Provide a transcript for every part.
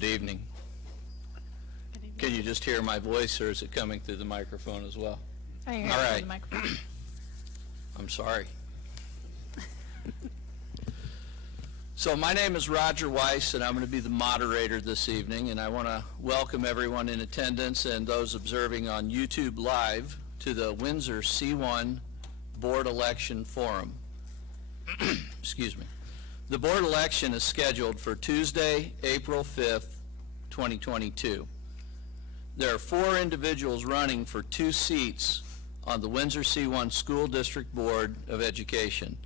Good evening. Can you just hear my voice, or is it coming through the microphone as well? I hear All it through right. the microphone. I'm sorry. So my name is Roger Weiss, and I'm going to be the moderator this evening, and I want to welcome everyone in attendance and those observing on YouTube Live to the Windsor C-1 Board Election Forum. Excuse me. The board election is scheduled for Tuesday, April 5th, 2022. There are 4 individuals running for 2 seats on the Windsor C-1 School District Board of Education.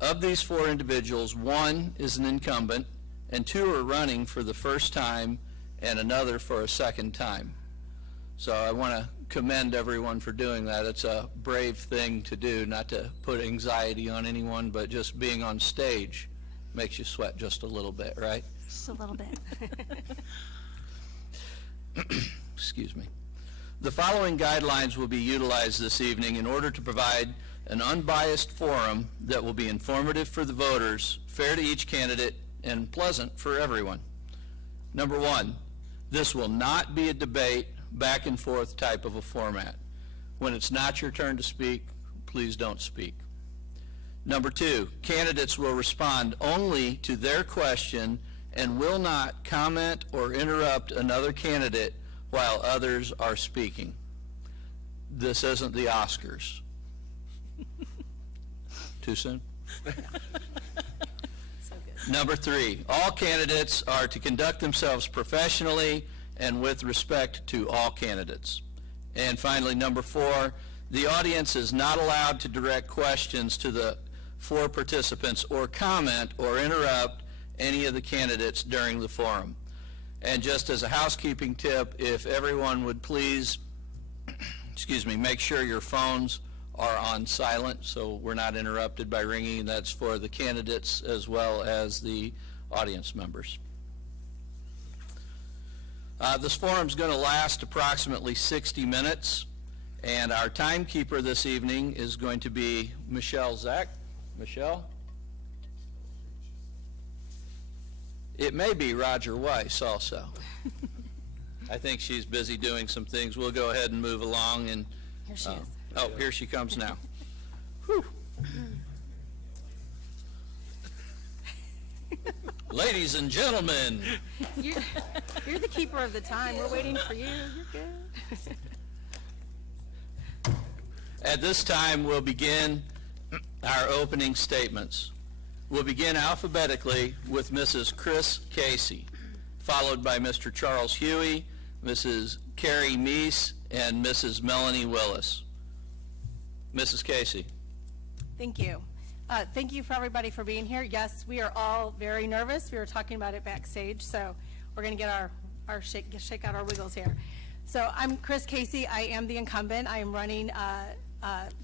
Of these 4 individuals, 1 is an incumbent and 2 are running for the first time and another for a second time. So I want to commend everyone for doing that. It's a brave thing to do, not to put anxiety on anyone, but just being on stage makes you sweat just a little bit, right? Just a little bit. Excuse me. The following guidelines will be utilized this evening in order to provide an unbiased forum that will be informative for the voters, fair to each candidate, and pleasant for everyone. Number 1, this will not be a debate, back and forth type of a format. When it's not your turn to speak, please don't speak. Number 2, candidates will respond only to their question and will not comment or interrupt another candidate while others are speaking. This isn't the Oscars. Too soon? So good. Number 3, all candidates are to conduct themselves professionally and with respect to all candidates. And finally, number 4, the audience is not allowed to direct questions to the 4 participants or comment or interrupt any of the candidates during the forum. And just as a housekeeping tip, if everyone would please, excuse me, make sure your phones are on silent so we're not interrupted by ringing. That's for the candidates as well as the audience members. This forum is going to last approximately 60 minutes, and our timekeeper this evening is going to be Michelle Zach. Michelle? It may be Roger Weiss also. I think she's busy doing some things. We'll go ahead and move along. And Here she is. oh, here she comes now. Whew. Ladies and gentlemen, You're the keeper of the time. We're waiting for you. You're good. at this time we'll begin our opening statements. We'll begin alphabetically with Mrs. Chris Casey, followed by Mr. Charles Huey, Mrs. Carrie Meese, and Mrs. Melanie Willis. Mrs. Casey. Thank you. Thank you for everybody for being here. Yes, we are all very nervous. We were talking about it backstage, so we're going to get our shake out our wiggles here. So I'm Chris Casey. I am the incumbent. I am running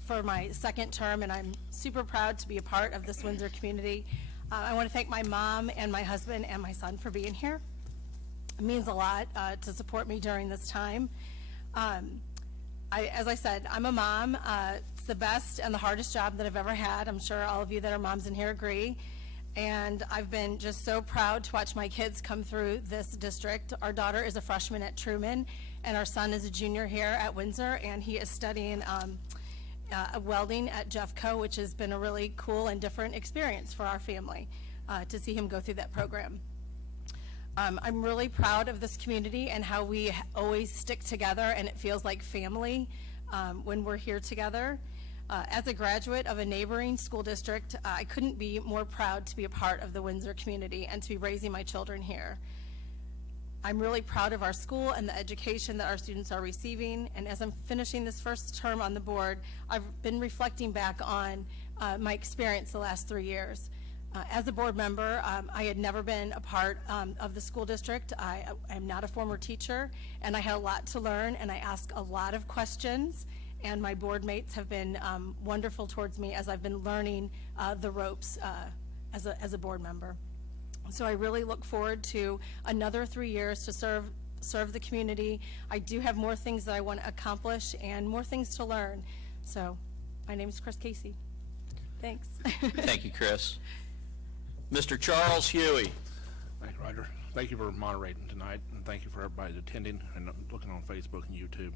for my 2nd term, and I'm super proud to be a part of this Windsor community. I want to thank my mom and my husband and my son for being here. It means a lot to support me during this time. As I said, I'm a mom. It's the best and the hardest job that I've ever had. I'm sure all of you that are moms in here agree. And I've been just so proud to watch my kids come through this district. Our daughter is a freshman at Truman, and our son is a junior here at Windsor, and he is studying welding at Jeffco, which has been a really cool and different experience for our family to see him go through that program. I'm really proud of this community and how we always stick together, and it feels like family when we're here together. As a graduate of a neighboring school district, I couldn't be more proud to be a part of the Windsor community and to be raising my children here. I'm really proud of our school and the education that our students are receiving, and as I'm finishing this first term on the board, I've been reflecting back on my experience the last 3 years. As a board member, I had never been a part of the school district. I am not a former teacher, and I had a lot to learn, and I asked a lot of questions, and my board mates have been wonderful towards me as I've been learning the ropes as a board member. So I really look forward to another 3 years to serve the community. I do have more things that I want to accomplish and more things to learn. So my name is Chris Casey. Thanks. Thank you, Chris. Mr. Charles Huey. Thank you, Roger. Thank you for moderating tonight, and thank you for everybody attending and looking on Facebook and YouTube.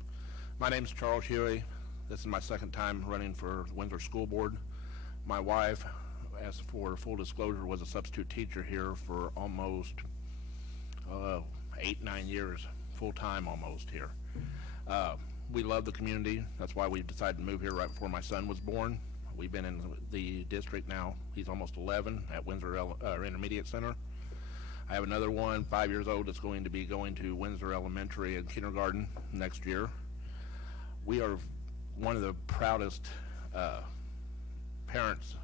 My name is Charles Huey. This is my second time running for the Windsor School Board. My wife, as for full disclosure, was a substitute teacher here for almost 8-9 years, full-time almost here. We love the community. That's why we decided to move here right before my son was born. We've been in the district now. He's almost 11 at Windsor Intermediate Center. I have another one, 5 years old, that's going to be going to Windsor Elementary and Kindergarten next year. We are one of the proudest parents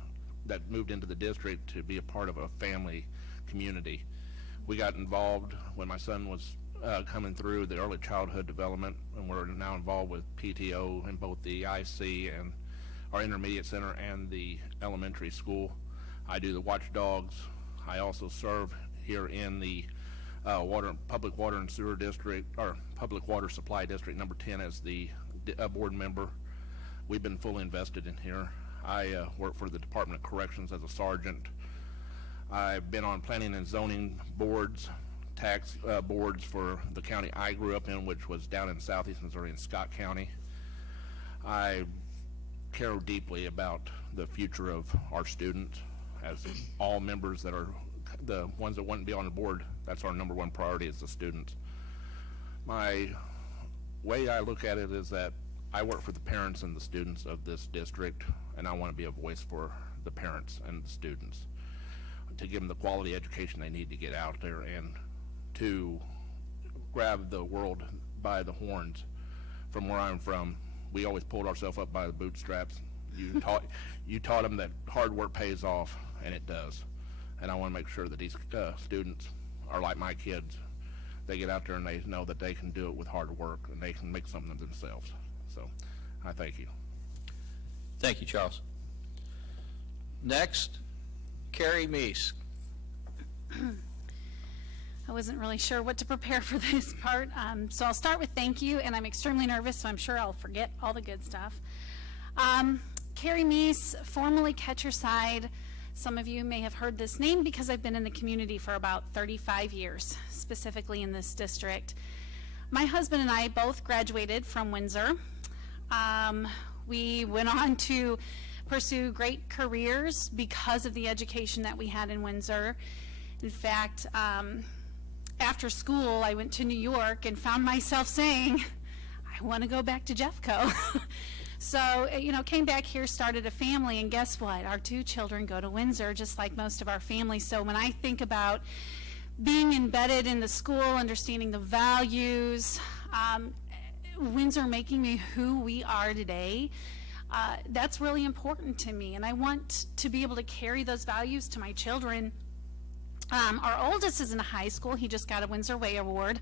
that moved into the district to be a part of a family community. We got involved when my son was coming through the early childhood development, and we're now involved with PTO in both the IC and our intermediate center and the elementary school. I do the watchdogs. I also serve here in the public water and sewer district, or public water supply district number 10 as the board member. We've been fully invested in here. I work for the Department of Corrections as a sergeant. I've been on planning and zoning boards, tax boards for the county I grew up in, which was down in southeast Missouri in Scott County. I care deeply about the future of our students, as all members that are the ones that want to be on the board. That's our number one priority, is the students. My way I look at it is that I work for the parents and the students of this district, and I want to be a voice for the parents and the students to give them the quality education they need to get out there and to grab the world by the horns. From where I'm from, we always pulled ourselves up by the bootstraps. You taught them that hard work pays off, and it does. And I want to make sure that these students are like my kids. They get out there and they know that they can do it with hard work and they can make something of themselves. So I thank you. Thank you, Charles. Next, Carrie Meese. I wasn't really sure what to prepare for this part, so I'll start with thank you, and I'm extremely nervous, so I'm sure I'll forget all the good stuff. Carrie Meese, formerly Catcher Side. Some of you may have heard this name because I've been in the community for about 35 years, specifically in this district. My husband and I both graduated from Windsor. We went on to pursue great careers because of the education that we had in Windsor. In fact, after school, I went to New York and found myself saying, I want to go back to Jeffco. So, came back here, started a family, and guess what? Our 2 children go to Windsor, just like most of our families. So when I think about being embedded in the school, understanding the values, Windsor making me who we are today, that's really important to me. And I want to be able to carry those values to my children. Our oldest is in high school. He just got a Windsor Way Award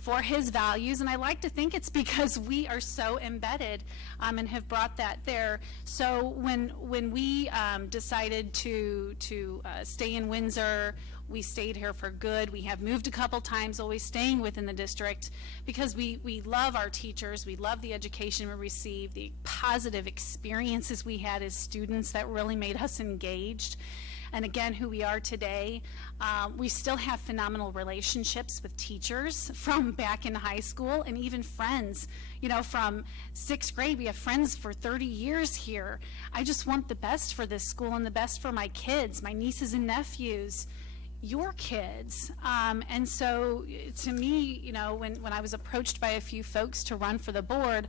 for his values, and I like to think it's because we are so embedded and have brought that there. So when we decided to stay in Windsor, we stayed here for good. We have moved a couple times, always staying within the district, because we love our teachers, we love the education we receive, the positive experiences we had as students that really made us engaged. And again, who we are today. We still have phenomenal relationships with teachers from back in high school, and even friends, from 6th grade. We have friends for 30 years here. I just want the best for this school and the best for my kids, my nieces and nephews, your kids. And so to me, when I was approached by a few folks to run for the board,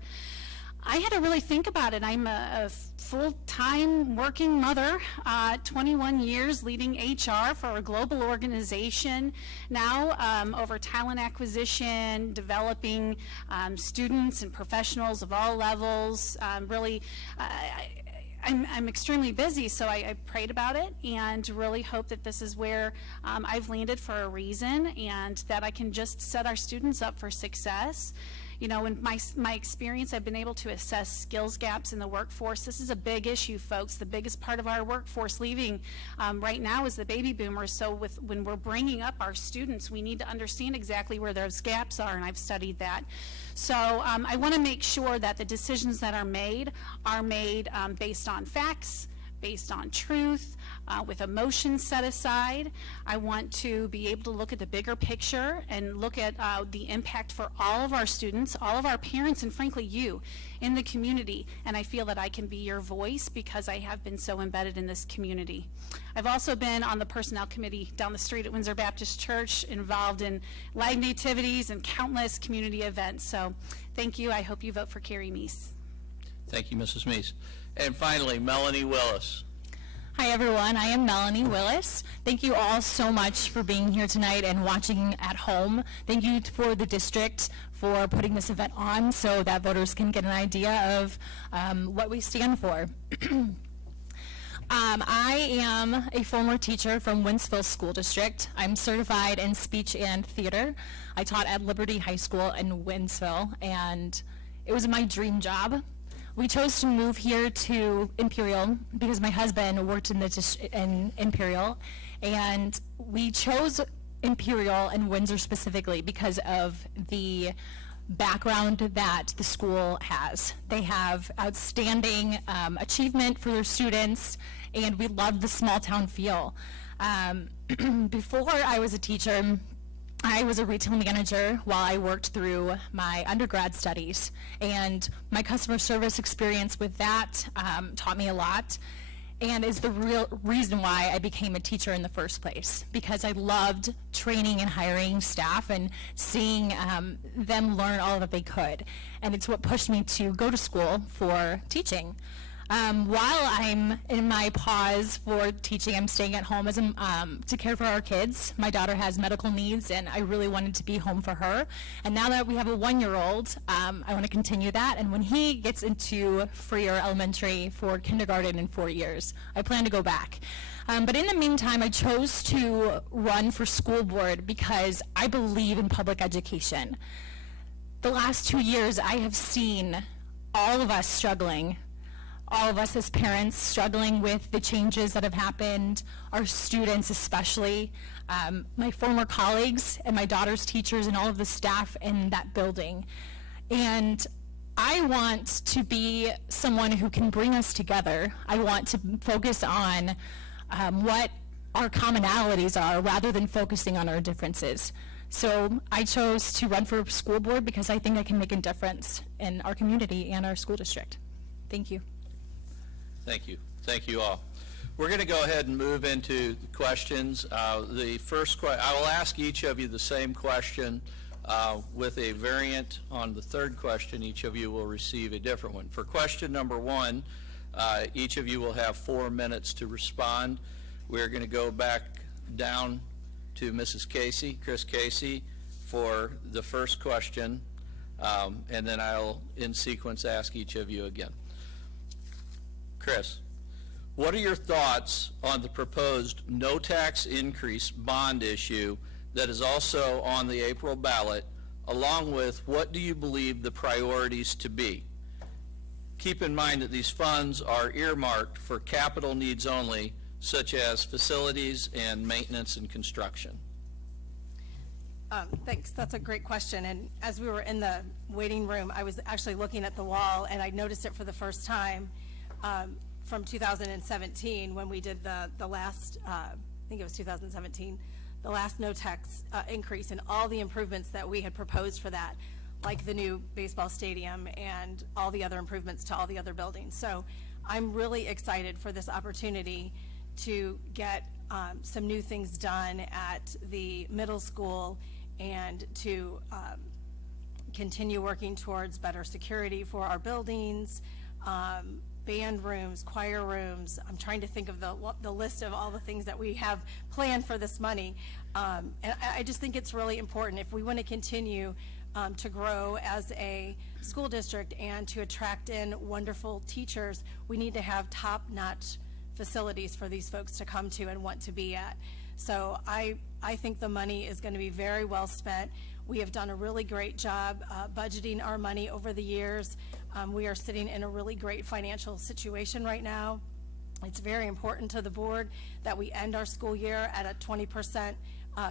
I had to really think about it. I'm a full-time working mother, 21 years leading HR for a global organization now, over talent acquisition, developing students and professionals of all levels. I'm extremely busy, so I prayed about it and really hope that this is where I've landed for a reason, and that I can just set our students up for success. In my experience, I've been able to assess skills gaps in the workforce. This is a big issue, folks. The biggest part of our workforce leaving right now is the baby boomers. So when we're bringing up our students, we need to understand exactly where those gaps are, and I've studied that. So I want to make sure that the decisions that are made based on facts, based on truth, with emotions set aside. I want to be able to look at the bigger picture and look at the impact for all of our students, all of our parents, and frankly you in the community. And I feel that I can be your voice because I have been so embedded in this community. I've also been on the personnel committee down the street at Windsor Baptist Church, involved in live nativities and countless community events. So thank you. I hope you vote for Carrie Meese. Thank you, Mrs. Meese. And finally, Melanie Willis. Hi everyone, I am Melanie Willis. Thank you all so much for being here tonight and watching at home. Thank you for the district for putting this event on so that voters can get an idea of what we stand for. I am a former teacher from Windsor School District. I'm certified in speech and theater. I taught at Liberty High School in Windsor, and it was my dream job. We chose to move here to Imperial because my husband worked in Imperial, and we chose Imperial and Windsor specifically because of the background that the school has. They have outstanding achievement for their students, and we love the small town feel. Before I was a teacher, I was a retail manager while I worked through my undergrad studies, and my customer service experience with that taught me a lot, and is the real reason why I became a teacher in the first place, because I loved training and hiring staff and seeing them learn all that they could, and it's what pushed me to go to school for teaching. While I'm in my pause for teaching, I'm staying at home as to care for our kids. My daughter has medical needs, and I really wanted to be home for her. And now that we have a 1-year-old, I want to continue that. And when he gets into Freer Elementary for kindergarten in 4 years, I plan to go back. But in the meantime, I chose to run for school board because I believe in public education. The last 2 years, I have seen all of us struggling. All of us as parents struggling with the changes that have happened, our students especially, my former colleagues and my daughter's teachers and all of the staff in that building. And I want to be someone who can bring us together. I want to focus on what our commonalities are rather than focusing on our differences. So I chose to run for school board because I think I can make a difference in our community and our school district. Thank you. Thank you. Thank you all. We're going to go ahead and move into the questions. The first question, I will ask each of you the same question with a variant on the third question. Each of you will receive a different one. For question number 1, each of you will have 4 minutes to respond. We're going to go back down to Mrs. Casey, Chris Casey, for the first question, and then I'll, in sequence, ask each of you again. Chris, what are your thoughts on the proposed no tax increase bond issue that is also on the April ballot, along with what do you believe the priorities to be? Keep in mind that these funds are earmarked for capital needs only, such as facilities and maintenance and construction. Thanks. That's a great question. And as we were in the waiting room, I was actually looking at the wall, and I noticed it for the first time. From 2017 when we did the last, I think it was 2017, the last no tax increase, and all the improvements that we had proposed for that, like the new baseball stadium and all the other improvements to all the other buildings. So I'm really excited for this opportunity to get some new things done at the middle school and to continue working towards better security for our buildings, band rooms, choir rooms. I'm trying to think of the list of all the things that we have planned for this money. And I just think it's really important if we want to continue to grow as a school district and to attract in wonderful teachers, we need to have top-notch facilities for these folks to come to and want to be at. So I think the money is going to be very well spent. We have done a really great job budgeting our money over the years. We are sitting in a really great financial situation right now. It's very important to the board that we end our school year at a 20%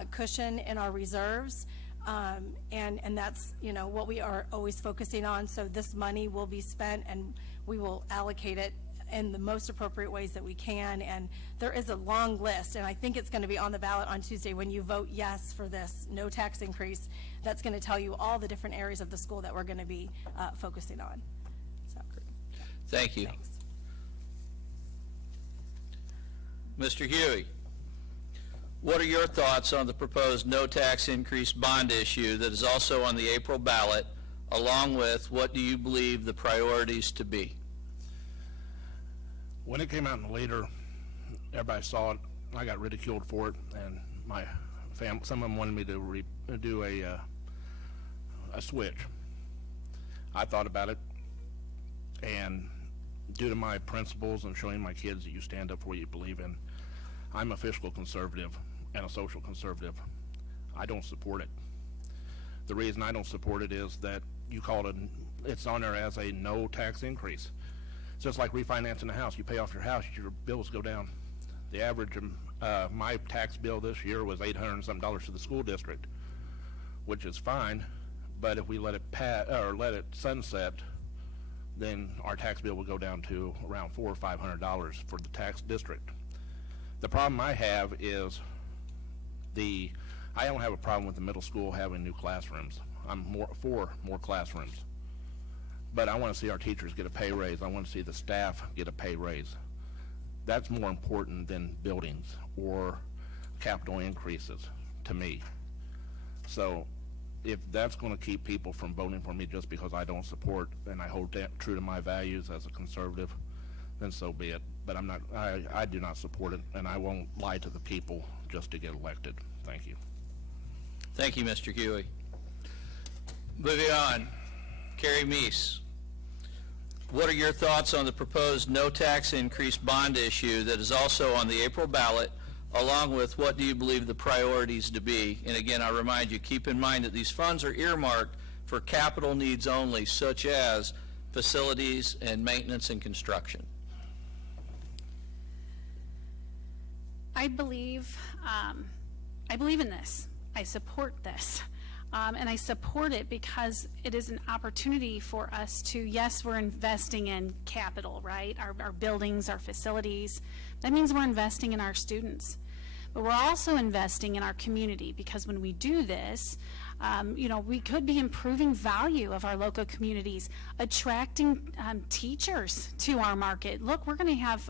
cushion in our reserves. And that's, what we are always focusing on. So this money will be spent and we will allocate it in the most appropriate ways that we can. And there is a long list, and I think it's going to be on the ballot on Tuesday when you vote yes for this no tax increase. That's going to tell you all the different areas of the school that we're going to be focusing on. So, Thank you. thanks. Mr. Huey, what are your thoughts on the proposed no tax increase bond issue that is also on the April ballot, along with what do you believe the priorities to be? When it came out in the leader, everybody saw it. I got ridiculed for it, and my some of them wanted me to do a switch. I thought about it, and due to my principles and showing my kids that you stand up for what you believe in, I'm a fiscal conservative and a social conservative. I don't support it. The reason I don't support it is that you call it it's on there as a no tax increase. So it's like refinancing a house. You pay off your house, your bills go down. The average my tax bill this year was $800 and some to the school district, which is fine. But if we let it sunset, then our tax bill will go down to around $400 or $500 for the tax district. The problem I have is I don't have a problem with the middle school having new classrooms. I'm for more classrooms. But I want to see our teachers get a pay raise. I want to see the staff get a pay raise. That's more important than buildings or capital increases to me. So if that's going to keep people from voting for me just because I don't support and I hold true to my values as a conservative, then so be it. But I do not support it, and I won't lie to the people just to get elected. Thank you. Thank you, Mr. Huey. Moving on, Carrie Meese. What are your thoughts on the proposed no tax increase bond issue that is also on the April ballot, along with what do you believe the priorities to be? And again, I remind you, keep in mind that these funds are earmarked for capital needs only, such as facilities and maintenance and construction. I believe in this. I support this. And I support it because it is an opportunity for us to, yes, we're investing in capital, right? Our buildings, our facilities. That means we're investing in our students. But we're also investing in our community, because when we do this, we could be improving value of our local communities, attracting teachers to our market. Look, we're going to have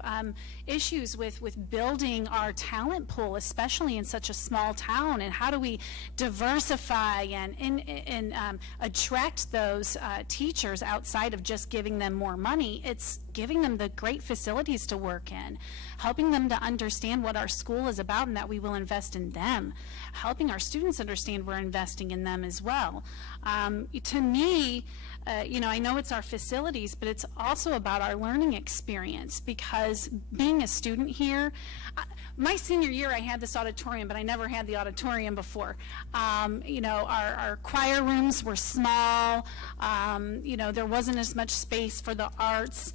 issues with building our talent pool, especially in such a small town. And how do we diversify and attract those teachers outside of just giving them more money? It's giving them the great facilities to work in, helping them to understand what our school is about and that we will invest in them, helping our students understand we're investing in them as well. To me, I know it's our facilities, but it's also about our learning experience, because being a student here, my senior year I had this auditorium, but I never had the auditorium before. Our choir rooms were small. There wasn't as much space for the arts.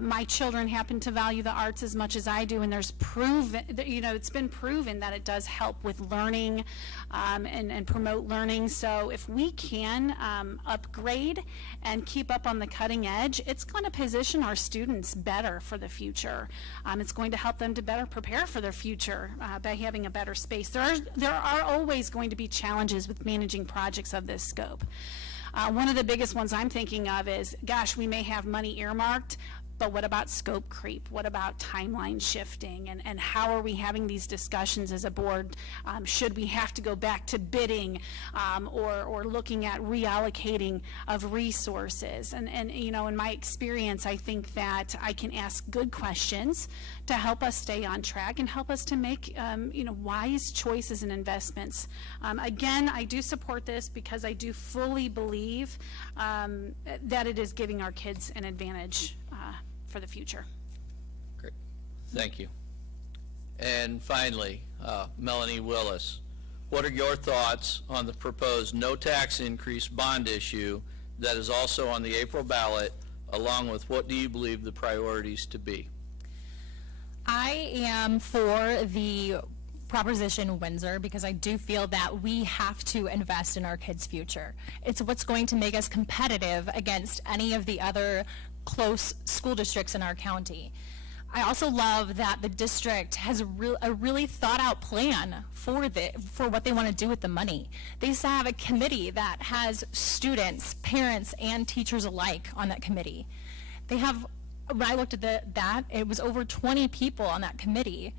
My children happen to value the arts as much as I do, and there's proven, it's been proven that it does help with learning and promote learning. So if we can upgrade and keep up on the cutting edge, it's going to position our students better for the future. It's going to help them to better prepare for their future by having a better space. There are always going to be challenges with managing projects of this scope. One of the biggest ones I'm thinking of is, gosh, we may have money earmarked, but what about scope creep? What about timeline shifting? And how are we having these discussions as a board? Should we have to go back to bidding or looking at reallocating of resources? And in my experience, I think that I can ask good questions to help us stay on track and help us to make wise choices and investments. Again, I do support this because I do fully believe that it is giving our kids an advantage for the future. Great. Thank you. And finally, Melanie Willis, what are your thoughts on the proposed no tax increase bond issue that is also on the April ballot, along with what do you believe the priorities to be? I am for the Proposition Windsor because I do feel that we have to invest in our kids' future. It's what's going to make us competitive against any of the other close school districts in our county. I also love that the district has a really thought out plan for what they want to do with the money. They have a committee that has students, parents, and teachers alike on that committee. They have, when I looked at that, it was over 20 people on that committee,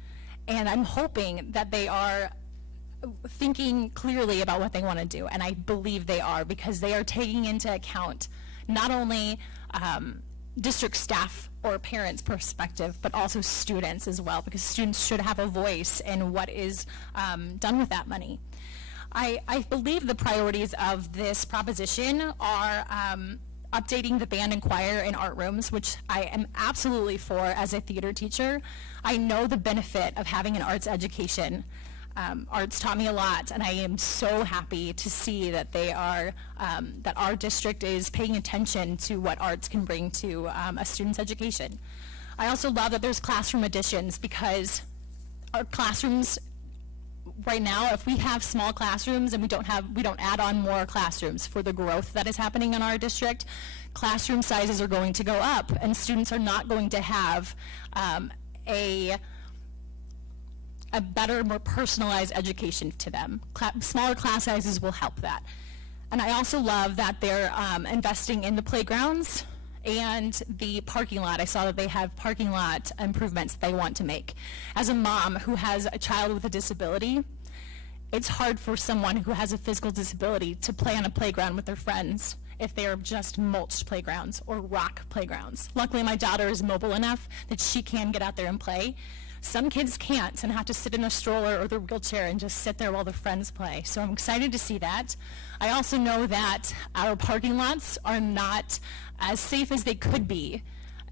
and I'm hoping that they are thinking clearly about what they want to do, and I believe they are, because they are taking into account not only district staff or parents' perspective, but also students as well, because students should have a voice in what is done with that money. I believe the priorities of this proposition are updating the band and choir and art rooms, which I am absolutely for as a theater teacher. I know the benefit of having an arts education. Arts taught me a lot, and I am so happy to see that that our district is paying attention to what arts can bring to a student's education. I also love that there's classroom additions, because our classrooms right now, if we have small classrooms and we don't add on more classrooms for the growth that is happening in our district, classroom sizes are going to go up, and students are not going to have a better, more personalized education to them. Smaller class sizes will help that. And I also love that they're investing in the playgrounds and the parking lot. I saw that they have parking lot improvements they want to make. As a mom who has a child with a disability, it's hard for someone who has a physical disability to play on a playground with their friends if they are just mulched playgrounds or rock playgrounds. Luckily, my daughter is mobile enough that she can get out there and play. Some kids can't and have to sit in a stroller or their wheelchair and just sit there while their friends play. So I'm excited to see that. I also know that our parking lots are not as safe as they could be.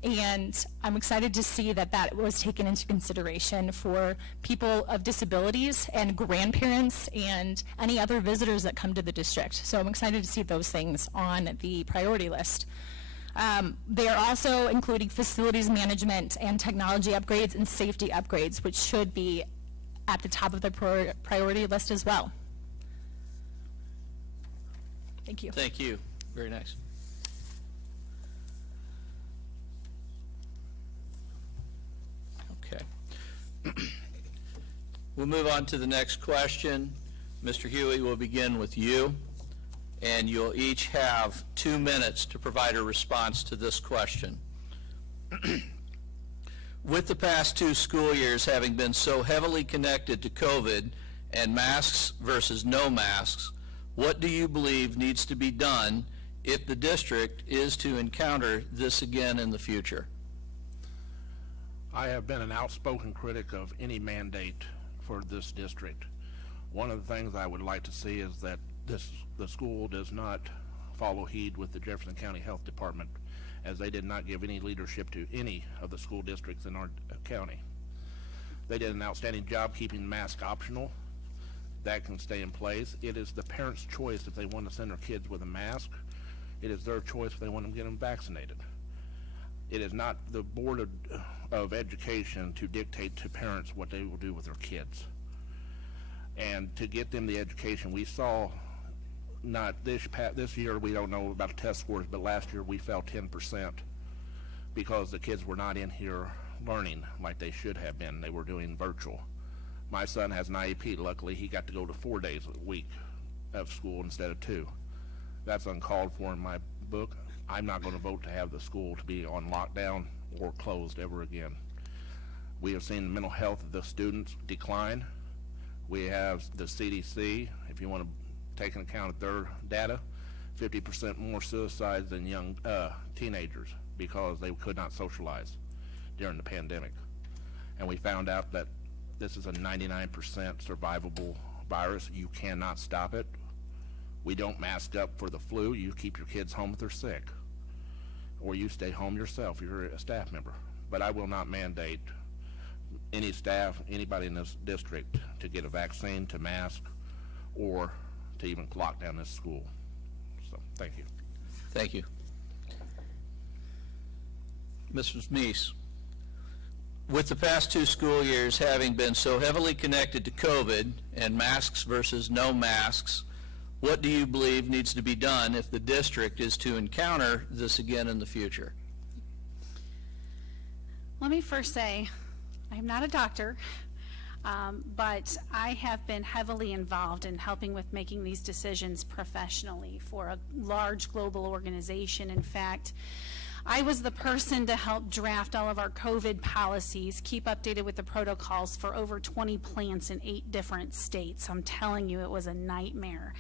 And I'm excited to see that that was taken into consideration for people of disabilities and grandparents and any other visitors that come to the district. So I'm excited to see those things on the priority list. They are also including facilities management and technology upgrades and safety upgrades, which should be at the top of the priority list as well. Thank you. Thank you. Very nice. Okay. We'll move on to the next question. Mr. Huey, we'll begin with you, and you'll each have 2 minutes to provide a response to this question. With the past 2 school years having been so heavily connected to COVID and masks versus no masks, what do you believe needs to be done if the district is to encounter this again in the future? I have been an outspoken critic of any mandate for this district. One of the things I would like to see is that the school does not follow heed with the Jefferson County Health Department, as they did not give any leadership to any of the school districts in our county. They did an outstanding job keeping masks optional. That can stay in place. It is the parents' choice if they want to send their kids with a mask. It is their choice if they want to get them vaccinated. It is not the Board of Education to dictate to parents what they will do with their kids. And to get them the education, we saw, not this year, we don't know about the test scores, but last year we fell 10% because the kids were not in here learning like they should have been. They were doing virtual. My son has an IEP. Luckily, he got to go to 4 days a week of school instead of 2. That's uncalled for in my book. I'm not going to vote to have the school to be on lockdown or closed ever again. We have seen the mental health of the students decline. We have the CDC, if you want to take into account their data, 50% more suicides than young teenagers because they could not socialize during the pandemic. And we found out that this is a 99% survivable virus. You cannot stop it. We don't mask up for the flu. You keep your kids home if they're sick. Or you stay home yourself, you're a staff member. But I will not mandate any staff, anybody in this district, to get a vaccine, to mask, or to even lock down this school. So, thank you. Thank you. Mrs. Meese, with the past 2 school years having been so heavily connected to COVID and masks versus no masks, what do you believe needs to be done if the district is to encounter this again in the future? Let me first say, I am not a doctor, but I have been heavily involved in helping with making these decisions professionally for a large global organization. In fact, I was the person to help draft all of our COVID policies, keep updated with the protocols for over 20 plants in 8 different states. I'm telling you, it was a nightmare.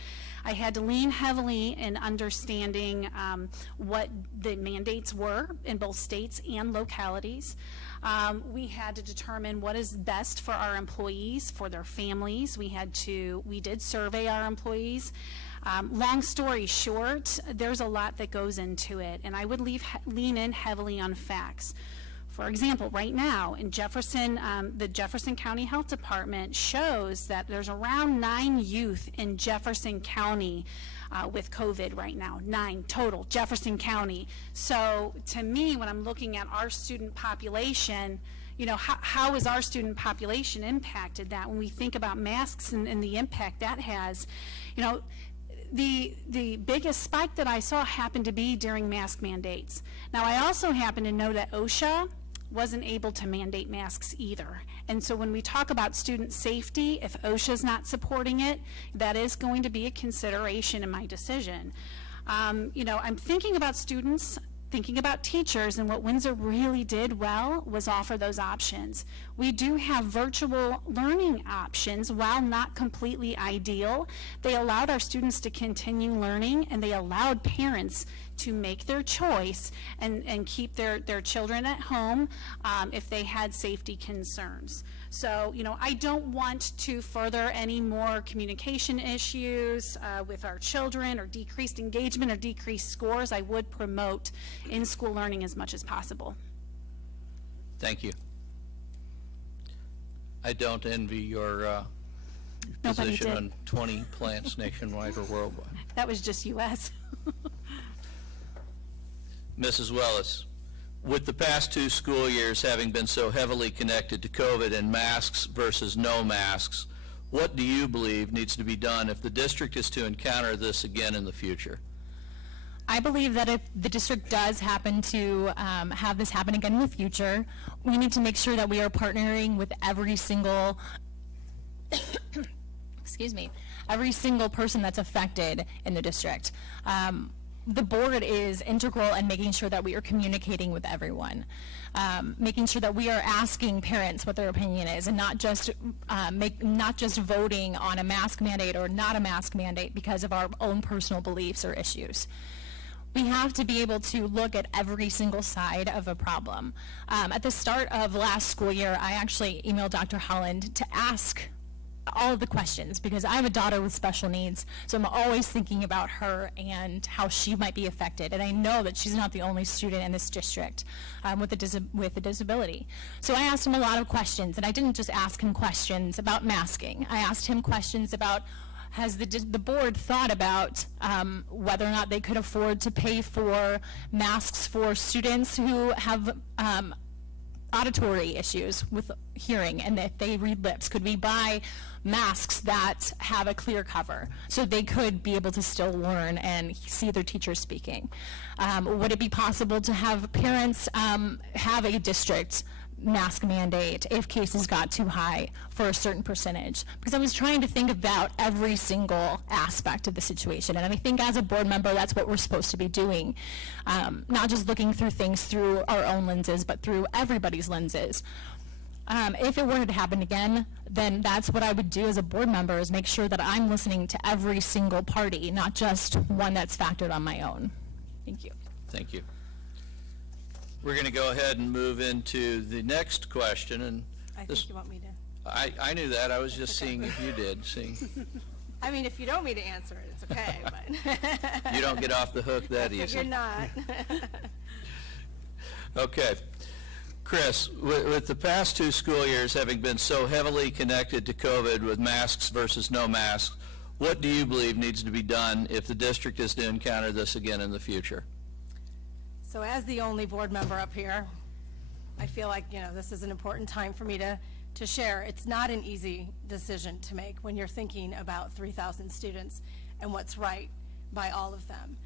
I had to lean heavily in understanding what the mandates were in both states and localities. We had to determine what is best for our employees, for their families. We did survey our employees. Long story short, there's a lot that goes into it, and I would lean in heavily on facts. For example, right now in Jefferson, the Jefferson County Health Department shows that there's around 9 youth in Jefferson County with COVID right now, 9 total, Jefferson County. So to me, when I'm looking at our student population, you know, how is our student population impacted? That when we think about masks and the impact that has, you know, the biggest spike that I saw happened to be during mask mandates. Now, I also happen to know that OSHA wasn't able to mandate masks either. And so when we talk about student safety, if OSHA's not supporting it, that is going to be a consideration in my decision. You know, I'm thinking about students, thinking about teachers, and what Windsor really did well was offer those options. We do have virtual learning options. While not completely ideal, they allowed our students to continue learning, and they allowed parents to make their choice and keep their children at home if they had safety concerns. So, you know, I don't want to further any more communication issues with our children, or decreased engagement or decreased scores. I would promote in-school learning as much as possible. Thank you. I don't envy your Nobody position did. on 20 plants nationwide or worldwide. That was just U.S. Mrs. Wellis, with the past 2 school years having been so heavily connected to COVID and masks versus no masks, what do you believe needs to be done if the district is to encounter this again in the future? I believe that if the district does happen to have this happen again in the future, we need to make sure that we are partnering with every single, excuse me, every single person that's affected in the district. The board is integral in making sure that we are communicating with everyone, making sure that we are asking parents what their opinion is, and not just voting on a mask mandate or not a mask mandate because of our own personal beliefs or issues. We have to be able to look at every single side of a problem. At the start of last school year, I actually emailed Dr. Holland to ask all of the questions, because I have a daughter with special needs, so I'm always thinking about her and how she might be affected. And I know that she's not the only student in this district with a disability. So I asked him a lot of questions, and I didn't just ask him questions about masking. I asked him questions about, has the board thought about whether or not they could afford to pay for masks for students who have auditory issues with hearing, and if they read lips, could we buy masks that have a clear cover so they could be able to still learn and see their teachers speaking? Would it be possible to have parents have a district mask mandate if cases got too high for a certain percentage? Because I was trying to think about every single aspect of the situation, and I think as a board member, that's what we're supposed to be doing, not just looking through things through our own lenses, but through everybody's lenses. If it were to happen again, then that's what I would do as a board member, is make sure that I'm listening to every single party, not just one that's factored on my own. Thank you. Thank you. We're going to go ahead and move into the next question, and I this, think you want me to. I knew that. I was just seeing if you did. I mean, if you don't want me to answer it, it's okay, but. You don't get off the hook that You're easy. not. Okay. Chris, with the past 2 school years having been so heavily connected to COVID with masks versus no masks, what do you believe needs to be done if the district is to encounter this again in the future? So as the only board member up here, I feel like, you know, this is an important time for me to share. It's not an easy decision to make when you're thinking about 3,000 students and what's right by all of them.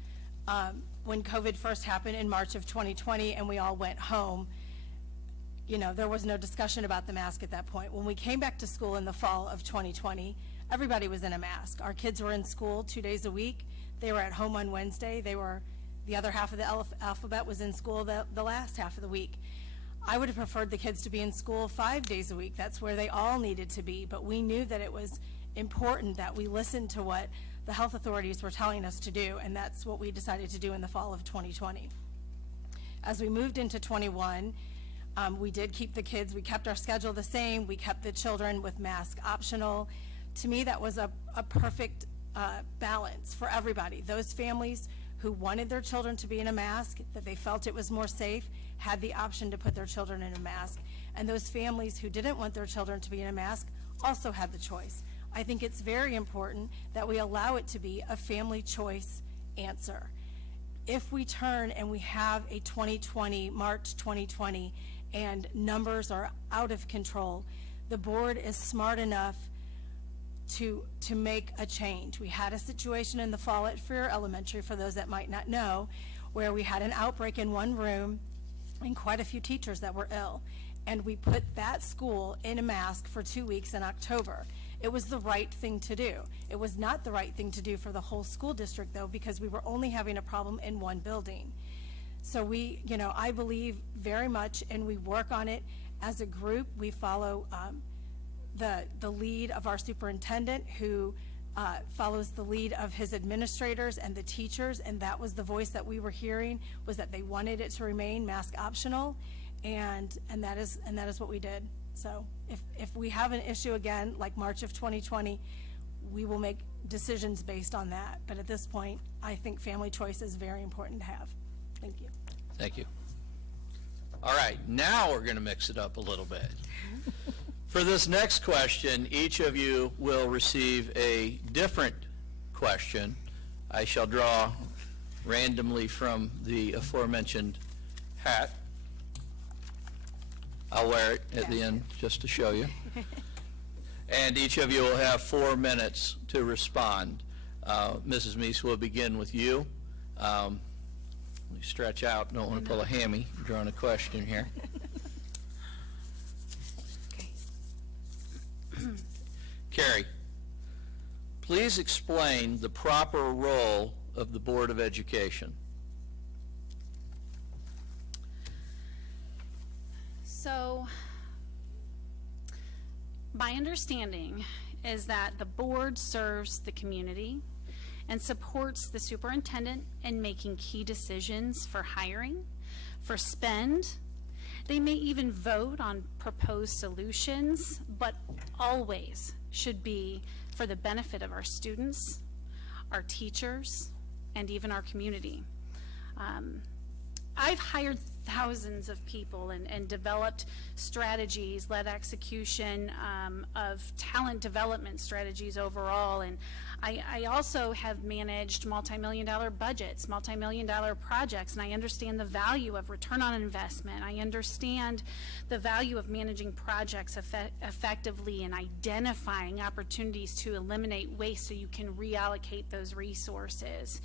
When COVID first happened in March of 2020 and we all went home, you know, there was no discussion about the mask at that point. When we came back to school in the fall of 2020, everybody was in a mask. Our kids were in school 2 days a week. They were at home on Wednesday. The other half of the alphabet was in school the last half of the week. I would have preferred the kids to be in school 5 days a week. That's where they all needed to be. But we knew that it was important that we listened to what the health authorities were telling us to do, and that's what we decided to do in the fall of 2020. As we moved into 21, we did keep the kids, we kept our schedule the same, we kept the children with mask optional. To me, that was a perfect balance for everybody. Those families who wanted their children to be in a mask, that they felt it was more safe, had the option to put their children in a mask. And those families who didn't want their children to be in a mask also had the choice. I think it's very important that we allow it to be a family choice answer. If we turn and we have a March 2020, and numbers are out of control, the board is smart enough to make a change. We had a situation in the fall at Freer Elementary, for those that might not know, where we had an outbreak in one room and quite a few teachers that were ill. And we put that school in a mask for 2 weeks in October. It was the right thing to do. It was not the right thing to do for the whole school district, though, because we were only having a problem in one building. So we, you know, I believe very much, and we work on it as a group. We follow the lead of our superintendent, who follows the lead of his administrators and the teachers, and that was the voice that we were hearing, was that they wanted it to remain mask optional, and that is what we did. So if we have an issue again, like March of 2020, we will make decisions based on that. But at this point, I think family choice is very important to have. Thank you. Thank you. All right, now we're going to mix it up a little bit. For this next question, each of you will receive a different question. I shall draw randomly from the aforementioned hat. I'll wear it at the end just to show you. And each of you will have 4 minutes to respond. Mrs. Meese, we'll begin with you. Let me stretch out, don't want to pull a hammy, drawing a question here. Carrie, please explain the proper role of the Board of Education. So, my understanding is that the board serves the community and supports the superintendent in making key decisions for hiring, for spend. They may even vote on proposed solutions, but always should be for the benefit of our students, our teachers, and even our community. I've hired thousands of people and developed strategies, led execution of talent development strategies overall, and I also have managed multi-million-dollar budgets, multi-million-dollar projects, and I understand the value of return on investment. I understand the value of managing projects effectively and identifying opportunities to eliminate waste so you can reallocate those resources.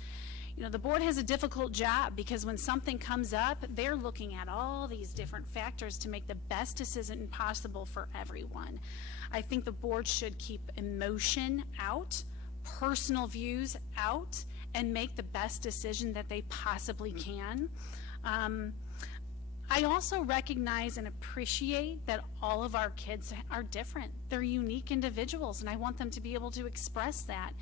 You know, the board has a difficult job because when something comes up, they're looking at all these different factors to make the best decision possible for everyone. I think the board should keep emotion out, personal views out, and make the best decision that they possibly can. I also recognize and appreciate that all of our kids are different. They're unique individuals, and I want them to be able to express that.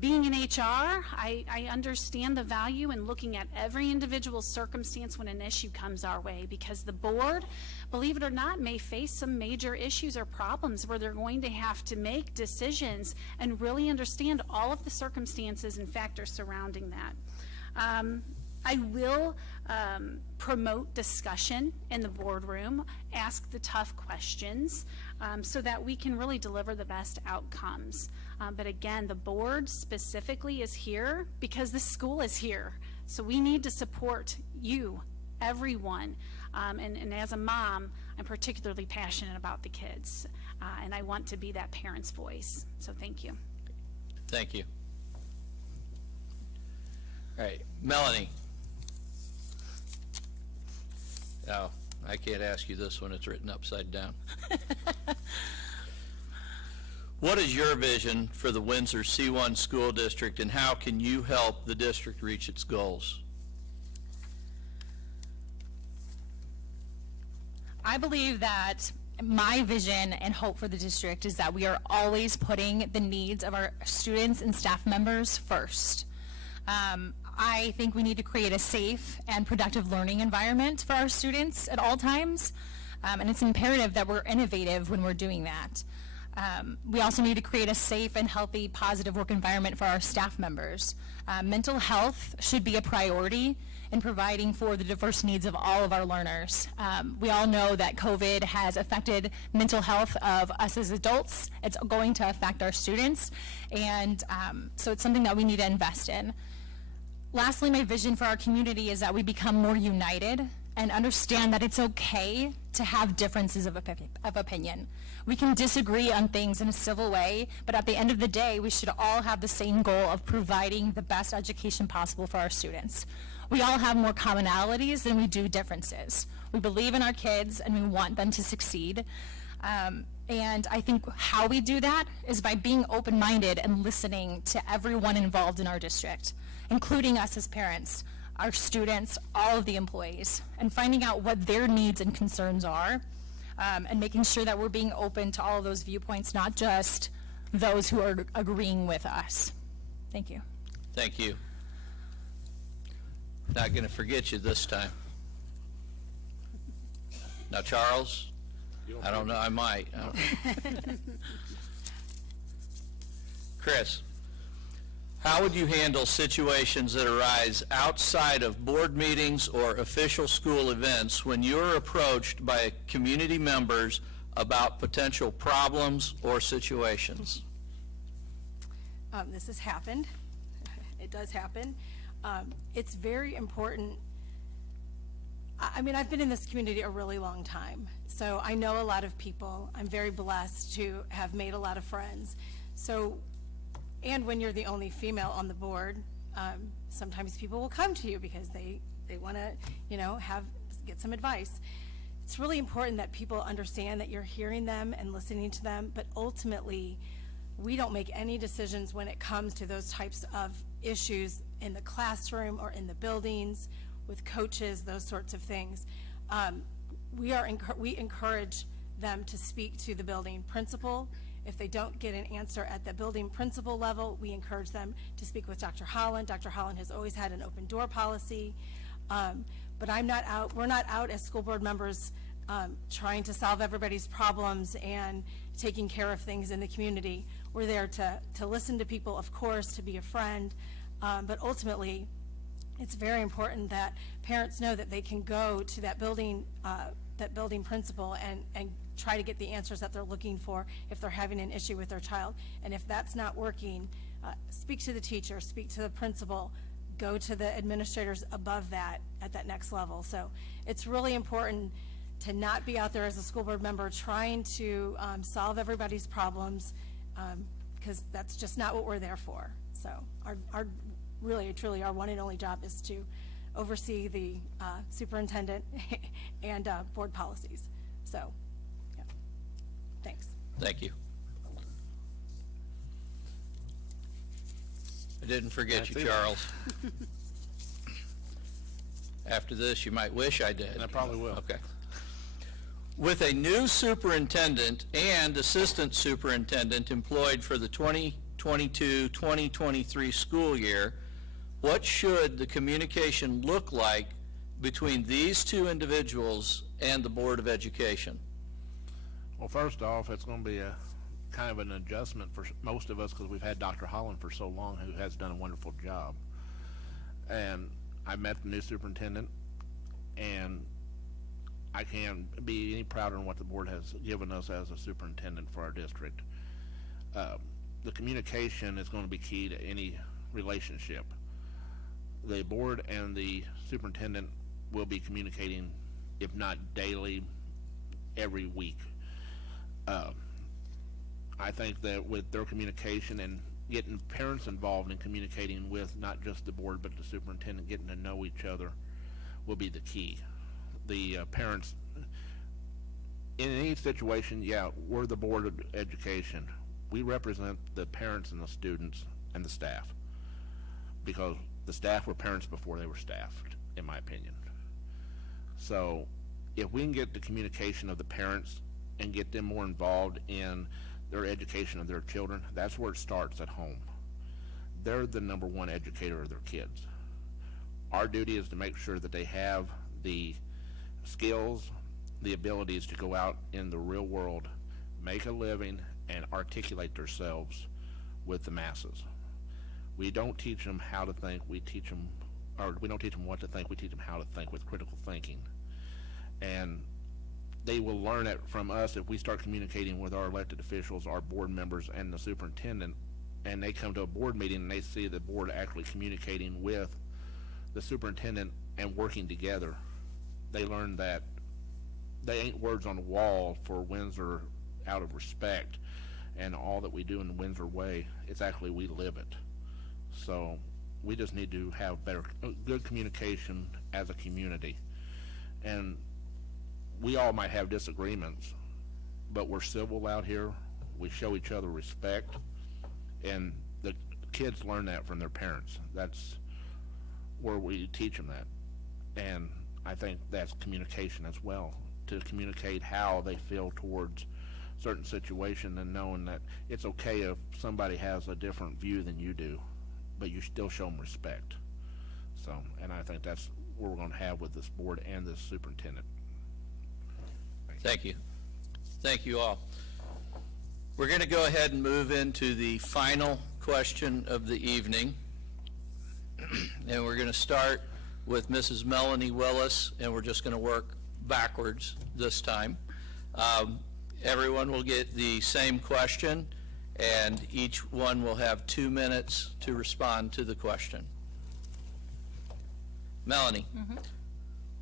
Being in HR, I understand the value in looking at every individual circumstance when an issue comes our way, because the board, believe it or not, may face some major issues or problems where they're going to have to make decisions and really understand all of the circumstances and factors surrounding that. I will promote discussion in the boardroom, ask the tough questions, so that we can really deliver the best outcomes. But again, the board specifically is here because the school is here. So we need to support you, everyone. And as a mom, I'm particularly passionate about the kids. And I want to be that parent's voice. So thank you. Thank you. All right, Melanie. Oh, I can't ask you this one, it's written upside down. What is your vision for the Windsor C-1 school district, and how can you help the district reach its goals? I believe that my vision and hope for the district is that we are always putting the needs of our students and staff members first. I think we need to create a safe and productive learning environment for our students at all times, and it's imperative that we're innovative when we're doing that. We also need to create a safe and healthy, positive work environment for our staff members. Mental health should be a priority in providing for the diverse needs of all of our learners. We all know that COVID has affected mental health of us as adults. It's going to affect our students, and so it's something that we need to invest in. Lastly, my vision for our community is that we become more united and understand that it's okay to have differences of opinion. We can disagree on things in a civil way, but at the end of the day, we should all have the same goal of providing the best education possible for our students. We all have more commonalities than we do differences. We believe in our kids and we want them to succeed. And I think how we do that is by being open-minded and listening to everyone involved in our district, including us as parents, our students, all of the employees, and finding out what their needs and concerns are, and making sure that we're being open to all of those viewpoints, not just those who are agreeing with us. Thank you. Thank you. Not going to forget you this time. Now, Charles, I don't know, I might. Chris, how would you handle situations that arise outside of board meetings or official school events when you're approached by community members about potential problems or situations? This has happened. It does happen. It's very important. I mean, I've been in this community a really long time, so I know a lot of people. I'm very blessed to have made a lot of friends. So, and when you're the only female on the board, sometimes people will come to you because they want to, you know, get some advice. It's really important that people understand that you're hearing them and listening to them, but ultimately, we don't make any decisions when it comes to those types of issues in the classroom or in the buildings with coaches, those sorts of things. We encourage them to speak to the building principal. If they don't get an answer at the building principal level, we encourage them to speak with Dr. Holland. Dr. Holland has always had an open door policy. But we're not out as school board members trying to solve everybody's problems and taking care of things in the community. We're there to listen to people, of course, to be a friend, but ultimately, it's very important that parents know that they can go to that building principal and try to get the answers that they're looking for if they're having an issue with their child. And if that's not working, speak to the teacher, speak to the principal, go to the administrators above that at that next level. So it's really important to not be out there as a school board member trying to solve everybody's problems, because that's just not what we're there for. So our really, truly, our one and only job is to oversee the superintendent and board policies. So, yeah. Thanks. Thank you. I didn't forget you, Charles. After this, you might wish I did. I probably will. Okay. With a new superintendent and assistant superintendent employed for the 2022-2023 school year, what should the communication look like between these two individuals and the Board of Education? Well, first off, it's going to be a kind of an adjustment for most of us because we've had Dr. Holland for so long, who has done a wonderful job. And I met the new superintendent, and I can't be any prouder than what the board has given us as a superintendent for our district. The communication is going to be key to any relationship. The board and the superintendent will be communicating, if not daily, every week. I think that with their communication and getting parents involved in communicating with not just the board but the superintendent, getting to know each other, will be the key. The parents in any situation, yeah, we're the Board of Education. We represent the parents and the students and the staff, because the staff were parents before they were staffed, in my opinion. So if we can get the communication of the parents and get them more involved in their education of their children, that's where it starts, at home. They're the number one educator of their kids. Our duty is to make sure that they have the skills, the abilities to go out in the real world, make a living, and articulate themselves with the masses. We don't teach them how to think, we don't teach them what to think, we teach them how to think with critical thinking. And they will learn it from us if we start communicating with our elected officials, our board members, and the superintendent, and they come to a board meeting and they see the board actually communicating with the superintendent and working together. They learn that they ain't words on the wall for Windsor out of respect and all that we do in the Windsor way. It's actually, we live it. So we just need to have good communication as a community. And we all might have disagreements, but we're civil out here. We show each other respect, and the kids learn that from their parents. That's where we teach them that. And I think that's communication as well, to communicate how they feel towards certain situation, and knowing that it's okay if somebody has a different view than you do, but you still show them respect. So, and I think that's what we're going to have with this board and this superintendent. Thank you. Thank you all. We're going to go ahead and move into the final question of the evening. And we're going to start with Mrs. Melanie Willis, and we're just going to work backwards this time. Everyone will get the same question, and each one will have 2 minutes to respond to the question. Melanie,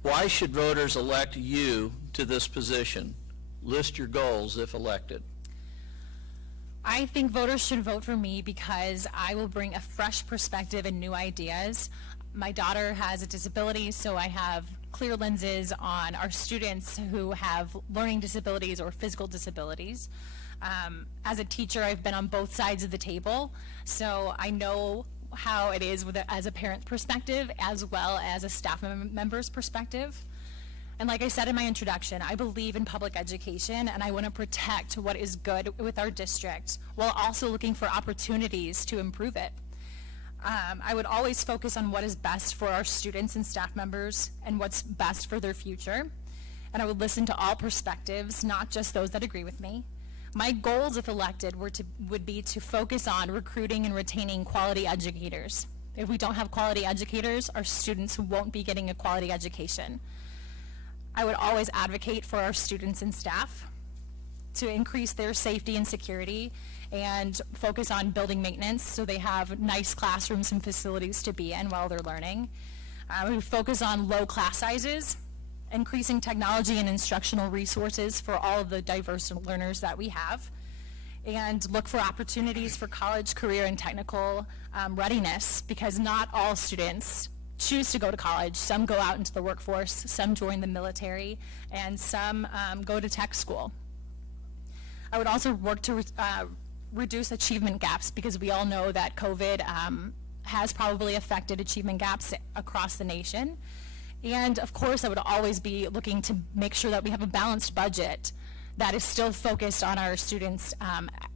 why should voters elect you to this position? List your goals if elected. I think voters should vote for me because I will bring a fresh perspective and new ideas. My daughter has a disability, so I have clear lenses on our students who have learning disabilities or physical disabilities. As a teacher, I've been on both sides of the table, so I know how it is as a parent perspective as well as a staff member's perspective. And like I said in my introduction, I believe in public education, and I want to protect what is good with our district while also looking for opportunities to improve it. I would always focus on what is best for our students and staff members and what's best for their future. And I would listen to all perspectives, not just those that agree with me. My goals, if elected, would be to focus on recruiting and retaining quality educators. If we don't have quality educators, our students won't be getting a quality education. I would always advocate for our students and staff to increase their safety and security and focus on building maintenance so they have nice classrooms and facilities to be in while they're learning. We would focus on low class sizes, increasing technology and instructional resources for all of the diverse learners that we have, and look for opportunities for college, career, and technical readiness, because not all students choose to go to college. Some go out into the workforce, some join the military, and some go to tech school. I would also work to reduce achievement gaps, because we all know that COVID has probably affected achievement gaps across the nation. And of course, I would always be looking to make sure that we have a balanced budget that is still focused on our students'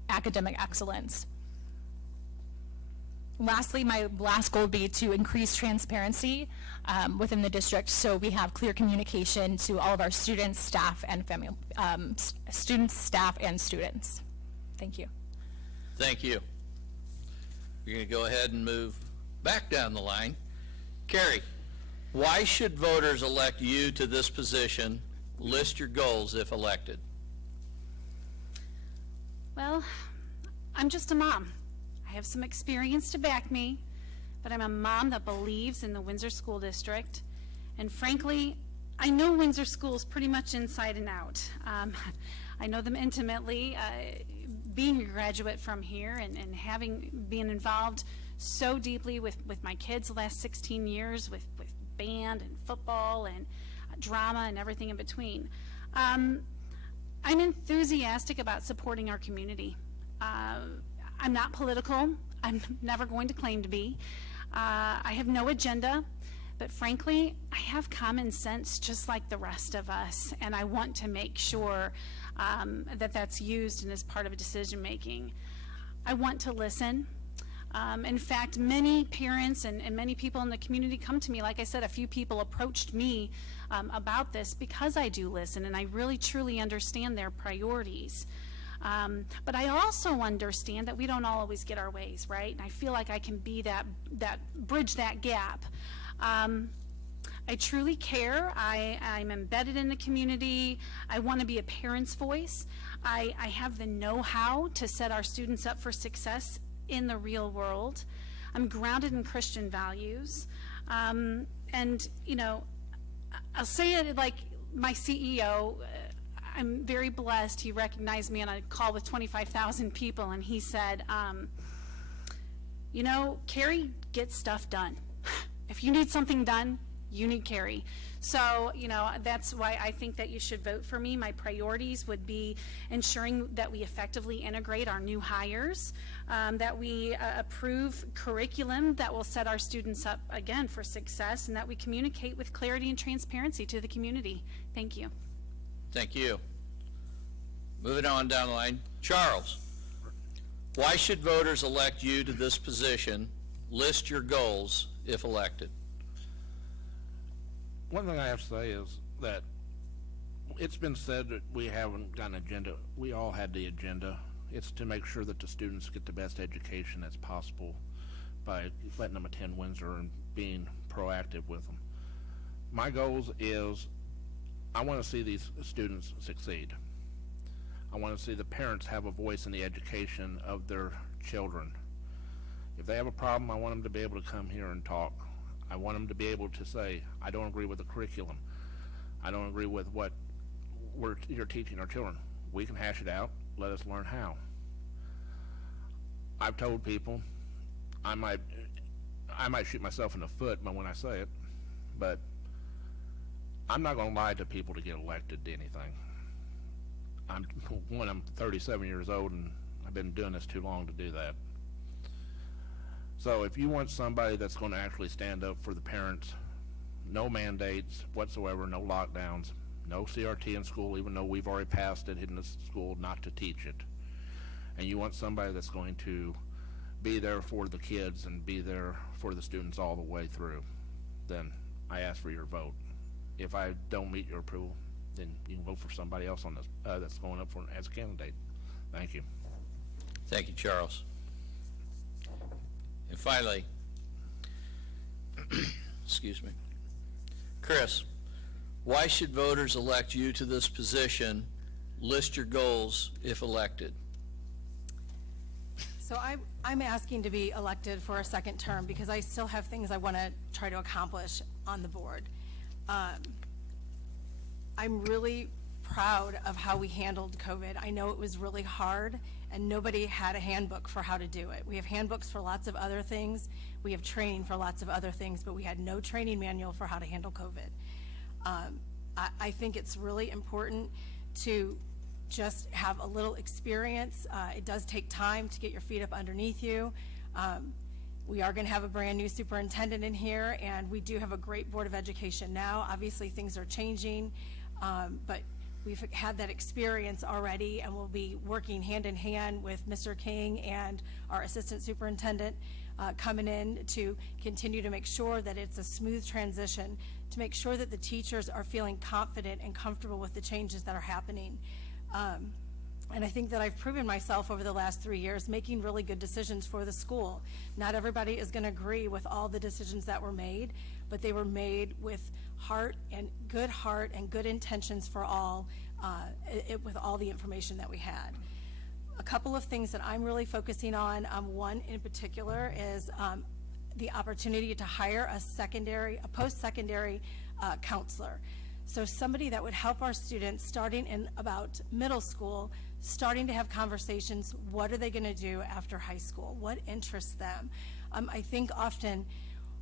academic excellence. Lastly, my last goal would be to increase transparency within the district, so we have clear communication to all of our students, staff, and family, students, staff, and students. Thank you. Thank you. We're going to go ahead and move back down the line. Carrie, why should voters elect you to this position? List your goals if elected. Well, I'm just a mom. I have some experience to back me, but I'm a mom that believes in the Windsor School District. And frankly, I know Windsor schools pretty much inside and out. I know them intimately, being a graduate from here and being involved so deeply with my kids the last 16 years with band and football, and drama and everything in between. I'm enthusiastic about supporting our community. I'm not political. I'm never going to claim to be. I have no agenda, but frankly, I have common sense just like the rest of us, and I want to make sure that that's used and is part of decision making. I want to listen. In fact, many parents and many people in the community come to me. Like I said, a few people approached me about this because I do listen, and I really truly understand their priorities. But I also understand that we don't always get our ways, right? And I feel like I can be that bridge that gap. I truly care. I'm embedded in the community. I want to be a parent's voice. I have the know-how to set our students up for success in the real world. I'm grounded in Christian values. And, you know, I'll say it like my CEO, I'm very blessed. He recognized me on a call with 25,000 people, and he said, you know, Carrie gets stuff done. If you need something done, you need Carrie. So, you know, that's why I think that you should vote for me. My priorities would be ensuring that we effectively integrate our new hires, that we approve curriculum that will set our students up, again, for success, and that we communicate with clarity and transparency to the community. Thank you. Thank you. Moving on down the line. Charles, why should voters elect you to this position? List your goals if elected. One thing I have to say is that it's been said that we haven't got an agenda. We all had the agenda. It's to make sure that the students get the best education that's possible by letting them attend Windsor and being proactive with them. My goals is I want to see these students succeed. I want to see the parents have a voice in the education of their children. If they have a problem, I want them to be able to come here and talk. I want them to be able to say, I don't agree with the curriculum. I don't agree with what you're teaching our children. We can hash it out. Let us learn how. I've told people I might shoot myself in the foot when I say it, but I'm not going to lie to people to get elected to anything. I'm 37 years old, and I've been doing this too long to do that. So if you want somebody that's going to actually stand up for the parents, no mandates whatsoever, no lockdowns, no CRT in school, even though we've already passed it in the school not to teach it, and you want somebody that's going to be there for the kids and be there for the students all the way through, then I ask for your vote. If I don't meet your approval, then you can vote for somebody else on this that's going up for as a candidate. Thank you. Thank you, Charles. And finally, excuse me, Chris, why should voters elect you to this position? List your goals if elected. So I'm asking to be elected for a second term because I still have things I want to try to accomplish on the board. I'm really proud of how we handled COVID. I know it was really hard, and nobody had a handbook for how to do it. We have handbooks for lots of other things. We have training for lots of other things, but we had no training manual for how to handle COVID. I think it's really important to just have a little experience. It does take time to get your feet up underneath you. We are going to have a brand new superintendent in here, and we do have a great Board of Education now. Obviously, things are changing, but we've had that experience already, and we'll be working hand in hand with Mr. King and our assistant superintendent coming in to continue to make sure that it's a smooth transition, to make sure that the teachers are feeling confident and comfortable with the changes that are happening. And I think that I've proven myself over the last 3 years making really good decisions for the school. Not everybody is going to agree with all the decisions that were made, but they were made with heart and good intentions for all, with all the information that we had. A couple of things that I'm really focusing on, one in particular is the opportunity to hire a post-secondary counselor. So somebody that would help our students starting in about middle school, starting to have conversations, what are they going to do after high school? What interests them? I think often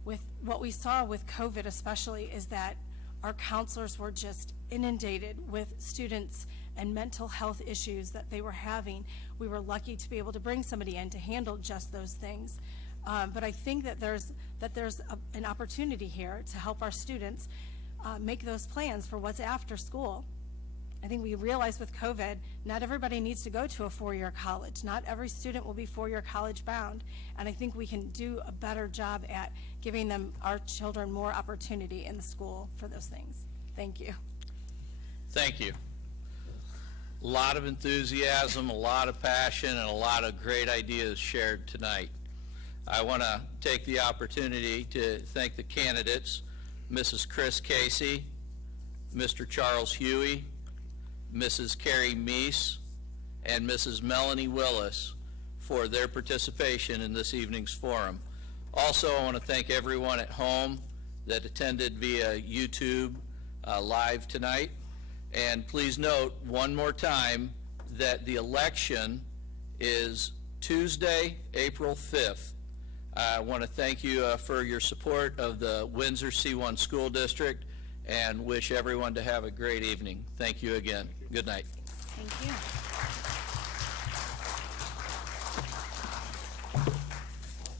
with what we saw with COVID especially is that our counselors were just inundated with students and mental health issues that they were having. We were lucky to be able to bring somebody in to handle just those things. But I think that there's an opportunity here to help our students make those plans for what's after school. I think we realize with COVID, not everybody needs to go to a four-year college. Not every student will be four-year college bound. And I think we can do a better job at giving them, our children, more opportunity in the school for those things. Thank you. Thank you. A lot of enthusiasm, a lot of passion, and a lot of great ideas shared tonight. I want to take the opportunity to thank the candidates, Mrs. Chris Casey, Mr. Charles Huey, Mrs. Carrie Meese, and Mrs. Melanie Willis for their participation in this evening's forum. Also, I want to thank everyone at home that attended via YouTube live tonight. And please note one more time that the election is Tuesday, April 5th. I want to thank you for your support of the Windsor C-1 School District and wish everyone to have a great evening. Thank you again. Good night. Thank you.